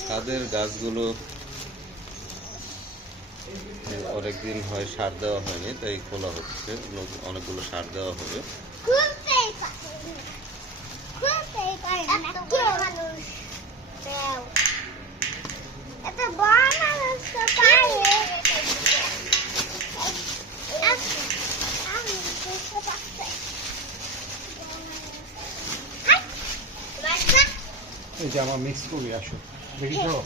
ছাদের গাছগুলো অনেকদিন হয় সার দেওয়া হয়নি তাই খোলা হচ্ছে। অনেকগুলো সার দেওয়া হবে। এই যে আমার মিক্স করি আসো। দেখি তো?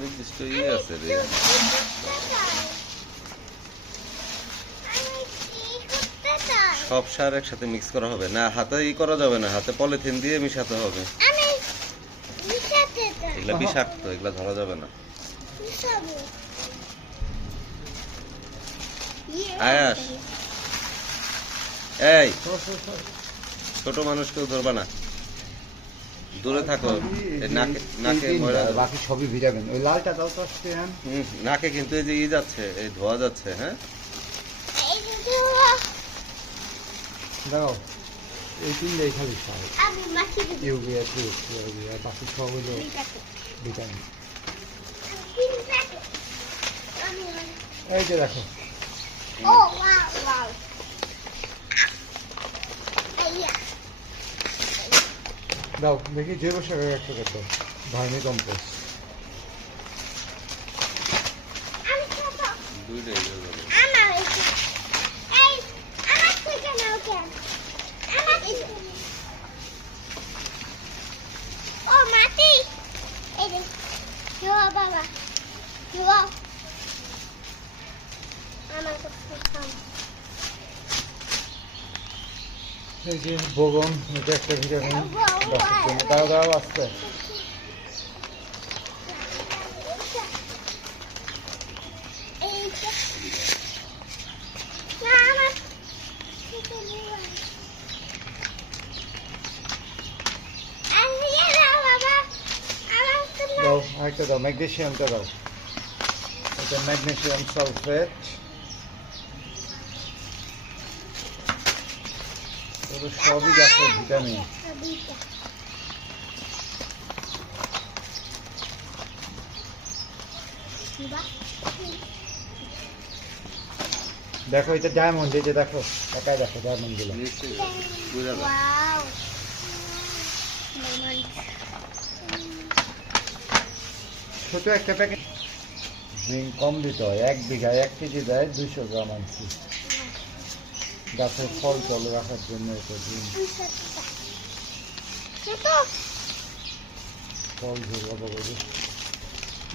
নির্দিষ্ট ইয়ে আছে রে চাই? সব সার একসাথে মিক্স করা হবে। না হাতে ই করা যাবে না। হাতে পলিথিন দিয়ে মিশাতে হবে। আমি এগুলা বিষাক্ত এগুলা ধরা যাবে না। ইয়ে। আয়াস। এই সর, সর, সর। ছোট মানুষকেও ধরবা না। দূরে থাকো নাকে নাকে বাকি সবই ভিজাবেন। ওই লালটা দাও তো হ্যাঁ? হুম, নাকে কিন্তু এই যে ই যাচ্ছে এই ধোয়া যাচ্ছে হ্যাঁ? দাও এই খালি সার আমি মাখি দেবো। ইউরিয়া টুস ইউরিয়া বাকি সব হলো ভিটামিন। এই যে দেখো। ও ওয়াও ওয়াও। দাও দেখি জৈব সারের একটা কত ভার্মি কম্পোস্ট দুইটাই হয়ে যাবে আমার হয়েছে। এই আমার থেকে নাও কেন আমার থেকে নাও। ও মাটি এই যে জুয়া বাবা জুয়া আমার কাছে খাম এই যে বগন এটা একটা ভিটামিন গাছের জন্য দাও দাও আসতে এইটা না আমার থেকে জুয়া আহিয়ে দাও বাবা আমার তো না দাও আরেকটা দাও ম্যাগনেশিয়ামটা দাও এটা ম্যাগনেশিয়াম সালফেট সবই গাছের ভিটামিন। দেখো এটা ডায়মন্ড এই যে দেখো একাই দেখো ডায়মন্ডগুলো. ছোট একটা প্যাকেট জিঙ্ক কম দিতে হয় এক বিঘায় এক কেজি দেয় দুইশো গ্রাম আনছি। গাছের ফল টল রাখার জন্য এটা ছোটো ফল ঝুল বলি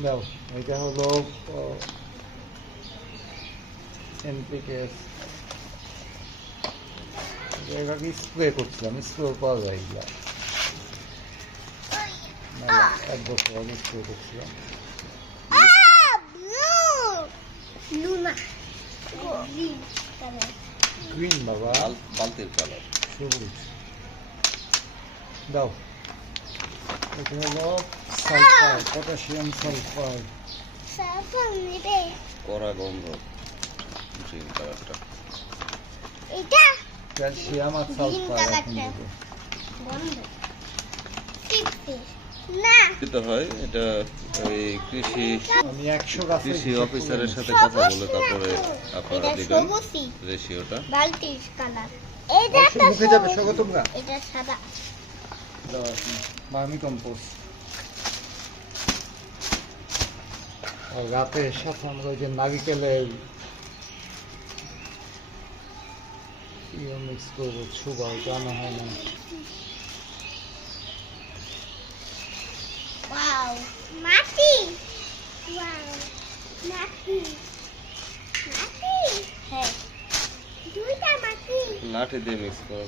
দাও এটা হলো এনপিকে এটাকে স্প্রে করছিলাম স্প্রে পাওয়া যায় এগুলা এক বছর আগে স্প্রে করছিলাম Ah. Luna. Green. গ্রিন বাবা বাল- বালতির কালার সবুজ। দাও। এটা হলো সালফার পটাশিয়াম সালফার সাফল নেবে কড়া গন্ধ। গ্রিন কালারটা এটা? ক্যালসিয়াম আর সালফার এখন দিতে হয় এটা ওই কৃষি আমি একশো গাছের কৃষি অফিসারের সাথে কথা বলে তারপরে আপনারা দিবেন রেশিওটা। বালতির কালার। এটা মুখে যাবে সবুজ। এটা সাদা। দাও কম্পোস্ট আর রাতের সাথে আমরা ওই যে নারিকেলের ইয়ে মিক্স করব ছুবা আনা হয় না। ওয়াও মাটি ওয়াও মাটি মাটি হ্যাঁ দুইটা মাটি লাঠি দিয়ে মিক্স করা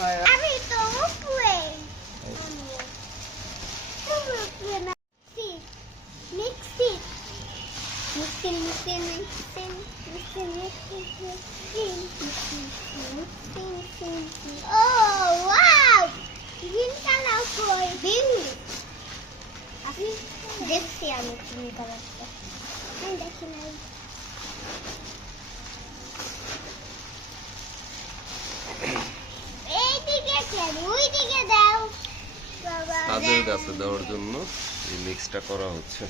না আমি তো উপরে mixing mixing mixing mixing mixing আমি একটু নিতাম একটা আমি দেখি নাই। এইদিকে কাছে দেওয়ার জন্য এই মিক্সটা করা হচ্ছে।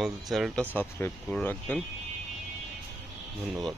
আমাদের চ্যানেলটা সাবস্ক্রাইব করে রাখবেন। ধন্যবাদ।